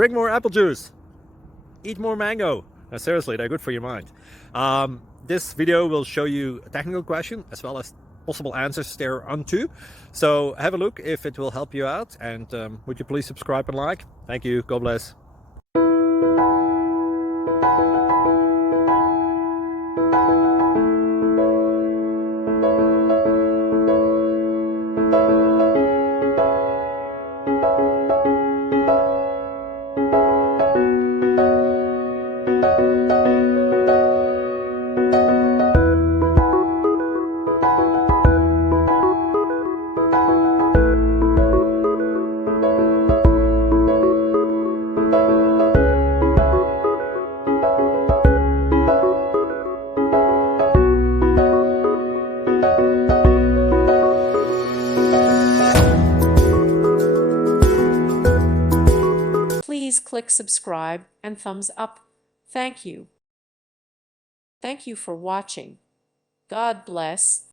Drink more apple juice. Eat more mango. No, seriously, they're good for your mind. This video will show you a technical question as well as possible answers thereunto. So have a look if it will help you out, and would you please subscribe and like? Thank you. God bless. Please click subscribe and thumbs up. Thank you. Thank you for watching. God bless.